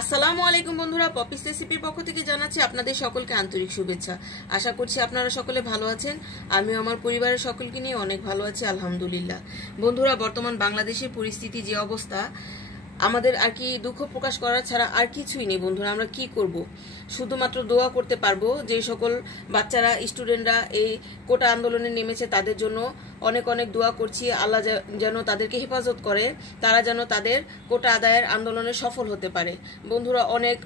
আসসালামু আলাইকুম বন্ধুরা, পপিস রেসিপির পক্ষ থেকে জানাচ্ছি আপনাদের সকলকে আন্তরিক শুভেচ্ছা। আশা করছি আপনারা সকলে ভালো আছেন। আমিও আমার পরিবারের সকলকে নিয়ে অনেক ভালো আছি, আলহামদুলিল্লাহ। বন্ধুরা, বর্তমান বাংলাদেশের পরিস্থিতি যে অবস্থা, আমাদের আর কি দুঃখ প্রকাশ করা ছাড়া আর কিছুই নেই। বন্ধুরা, আমরা কি করব? শুধুমাত্র দোয়া করতে পারবো যে সকল বাচ্চারা, স্টুডেন্টরা এই কোটা আন্দোলনে নেমেছে তাদের জন্য অনেক অনেক দোয়া করছি। আল্লাহ যেন তাদেরকে হেফাজত করে, তারা যেন তাদের কোটা আদায়ের আন্দোলনে সফল হতে পারে। বন্ধুরা, অনেক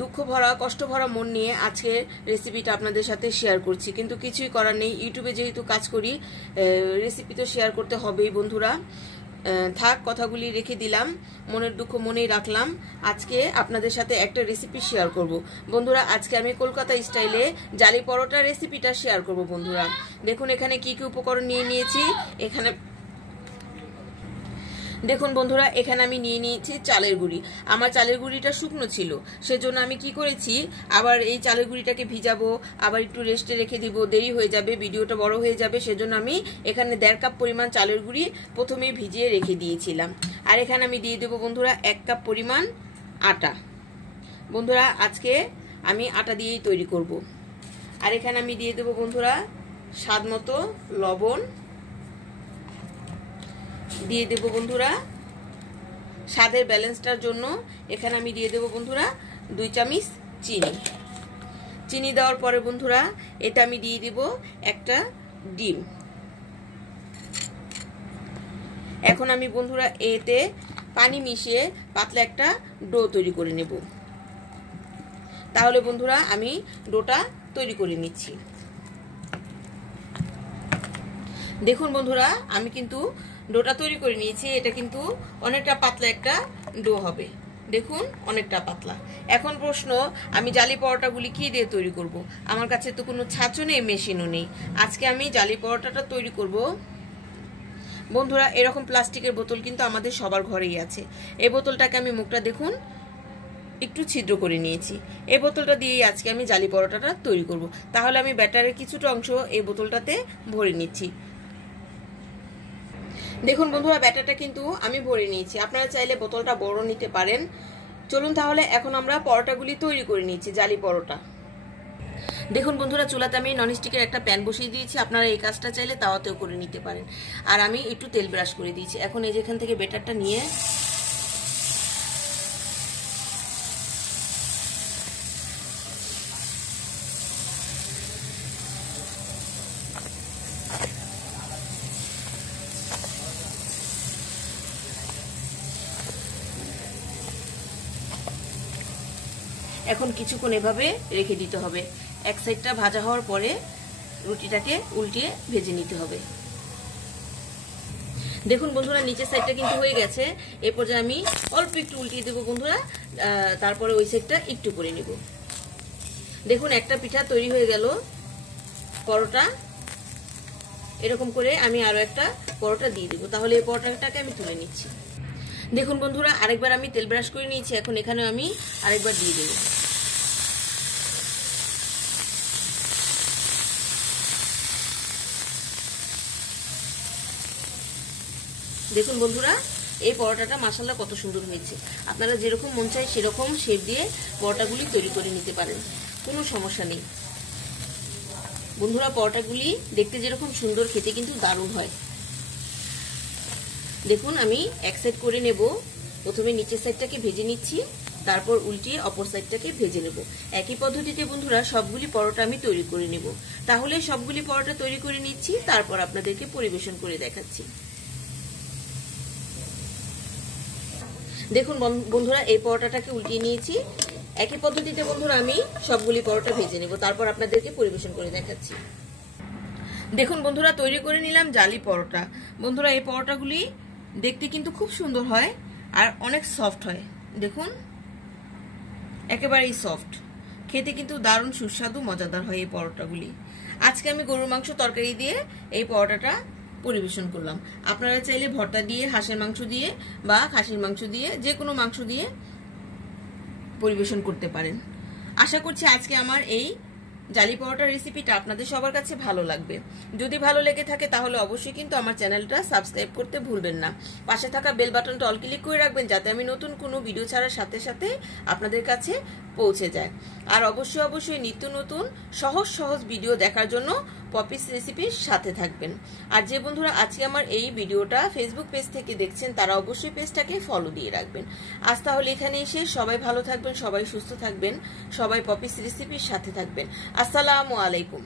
দুঃখ ভরা, কষ্ট ভরা মন নিয়ে আজকে রেসিপিটা আপনাদের সাথে শেয়ার করছি, কিন্তু কিছুই করার নেই। ইউটিউবে যেহেতু কাজ করি, রেসিপি তো শেয়ার করতে হবেই। বন্ধুরা, থাক, কথাগুলি রেখে দিলাম, মনের দুঃখ মনেই রাখলাম। আজকে আপনাদের সাথে একটা রেসিপি শেয়ার করব। বন্ধুরা, আজকে আমি কলকাতা স্টাইলে জালি পরোটা রেসিপিটা শেয়ার করব। বন্ধুরা দেখুন, এখানে কি কি উপকরণ নিয়ে নিয়েছি। দেখুন বন্ধুরা, এখানে আমি নিয়ে নিয়েছি চালের গুঁড়ি। আমার চালের গুঁড়িটা শুকনো ছিল, সেজন্য আমি কি করেছি, আবার এই চালের গুঁড়িটাকে ভিজাবো, আবার একটু রেস্টে রেখে দিব, দেরি হয়ে যাবে, ভিডিওটা বড় হয়ে যাবে। সেজন্য আমি এখানে 1.5 কাপ পরিমাণ চালের গুঁড়ি প্রথমে ভিজিয়ে রেখে দিয়েছিলাম। আর এখানে আমি দিয়ে দেবো বন্ধুরা 1 কাপ পরিমাণ আটা। বন্ধুরা, আজকে আমি আটা দিয়েই তৈরি করব। আর এখানে আমি দিয়ে দেবো বন্ধুরা স্বাদ মতো লবণ, দিয়ে দেব বন্ধুরা স্বাদের ব্যালেন্সটার জন্য এখানে আমি দিয়ে দেব বন্ধুরা 2 চামচ চিনি। চিনি দেওয়ার পরে বন্ধুরা এটা আমি দিয়ে দিব একটা ডিম। এখন আমি বন্ধুরা এতে পানি মিশিয়ে পাতলা একটা ডো তৈরি করে নেব। তাহলে বন্ধুরা আমি ডোটা তৈরি করে নিচ্ছি। দেখুন বন্ধুরা, আমি কিন্তু ডোটা তৈরি করে নিয়েছি। এটা কিন্তু অনেকটা পাতলা একটা ডো হবে। দেখুন, অনেকটা পাতলা। এখন প্রশ্ন, আমি জালি পরোটাগুলি কি দিয়ে তৈরি করব? আমার কাছে তো কোনো ছাঁচও নেই, মেশিনও নেই। আজকে আমি জালি পরোটাটা তৈরি করব। বন্ধুরা, এরকম প্লাস্টিকের বোতল কিন্তু আমাদের সবার ঘরেই আছে। এই বোতলটাকে আমি মুখটা দেখুন একটু ছিদ্র করে নিয়েছি। এই বোতলটা দিয়েই আজকে আমি জালি পরোটাটা তৈরি করব। তাহলে আমি ব্যাটারের কিছুটা অংশ এই বোতলটাতে ভরে নিচ্ছি। দেখুন বন্ধুরা, ব্যাটারটা কিন্তু আমি ভরে নিয়েছি। আপনারা চাইলে বোতলটা বড় নিতে পারেন। চলুন তাহলে এখন আমরা পরোটাগুলি তৈরি করে নিচ্ছি, জালি পরোটা। দেখুন বন্ধুরা, চুলাতে আমি ননস্টিকের একটা প্যান বসিয়ে দিয়েছি। আপনারা এই কাজটা চাইলে তাওয়াতেও করে নিতে পারেন। আর আমি একটু তেল ব্রাশ করে দিয়েছি। এখন এই যেখান থেকে ব্যাটারটা নিয়ে এখন কিছুক্ষণ এভাবে রেখে দিতে হবে। এক সাইডটা ভাজা হওয়ার পরে রুটিটাকে উল্টিয়ে ভেজে নিতে হবে। দেখুন বন্ধুরা, নিচের সাইডটা কিন্তু হয়ে গেছে। এই পর্যায়ে আমি অল্প একটু উল্টিয়ে দেবো বন্ধুরা, তারপরে ওই সাইডটা একটু করে নিব। দেখুন, একটা পিঠা তৈরি হয়ে গেল, পরোটা। এরকম করে আমি আরো একটা পরোটা দিয়ে দেবো। তাহলে এই পরোটাটাকে আমি তুলে নিচ্ছি। দেখুন বন্ধুরা, আরেকবার আমি তেল ব্রাশ করে নিয়েছি। এখন এখানে আমি আরেকবার দিয়ে দেবো। দেখুন বন্ধুরা, এই পরোটাটা মাশাআল্লাহ কত সুন্দর হয়েছে। আপনারা যেরকম মন চায় সেরকম শেপ দিয়ে পরোটাগুলি তৈরি করে নিতে পারেন, কোনো সমস্যা নেই। বন্ধুরা, পরোটাগুলি দেখতে যেরকম সুন্দর, খেতে কিন্তু দারুণ হয়। দেখুন, আমি এক সাইড করে নেব। প্রথমে নিচের সাইডটাকে ভেজে নিচ্ছি, তারপর উল্টিয়ে অপর সাইডটাকে ভেজে নেব। একই পদ্ধতিতে বন্ধুরা সবগুলি পরোটা আমি তৈরি করে নেব। তাহলে সবগুলি পরোটা তৈরি করে নিচ্ছি, তারপর আপনাদেরকে পরিবেশন করে দেখাচ্ছি। দেখুন বন্ধুরা, এই পরোটাটাকে উল্টিয়ে নিয়েছি। একই পদ্ধতিতে বন্ধুরা আমি সবগুলি পরোটা ভেজে নেব, তারপর আপনাদেরকে পরিবেশন করে দেখাচ্ছি। দেখুন বন্ধুরা, তৈরি করে নিলাম জালি পরোটা। বন্ধুরা, এই পরোটাগুলি দেখতে কিন্তু খুব সুন্দর হয় আর অনেক সফট হয়। দেখুন, একেবারেই সফট, খেতে কিন্তু দারুণ সুস্বাদু মজাদার হয় এই পরোটাগুলি। আজকে আমি গরুর মাংস তরকারি দিয়ে এই পরোটাটা পরিবেশন করলাম। আপনারা চাইলে ভর্তা দিয়ে, হাঁসের মাংস দিয়ে বা খাসির মাংস দিয়ে, যে কোনো মাংস দিয়ে পরিবেশন করতে পারেন। আশা করছি আজকে আমার এই জালি পরোটা রেসিপিটা আপনাদের সবার কাছে ভালো লাগবে। যদি ভালো লেগে থাকে তাহলে অবশ্যই কিন্তু আমার চ্যানেলটা সাবস্ক্রাইব করতে ভুলবেন না। পাশে থাকা বেল বাটনটা অল ক্লিক করে রাখবেন যাতে আমি নতুন কোনো ভিডিও ছাড়ার সাথে সাথে আপনাদের কাছে পৌঁছে যায়। আর অবশ্যই নিত্য নতুন সহজ ভিডিও দেখার জন্য পপিস রেসিপির সাথে থাকবেন। আর যে বন্ধুরা আজকে আমার এই ভিডিওটা ফেসবুক পেজ থেকে দেখছেন তারা অবশ্যই পেজটাকে ফলো দিয়ে রাখবেন। আজ তাহলে এখানেই শেষ। সবাই ভালো থাকবেন, সবাই সুস্থ থাকবেন, সবাই পপিস রেসিপির সাথে থাকবেন। আসসালামু আলাইকুম।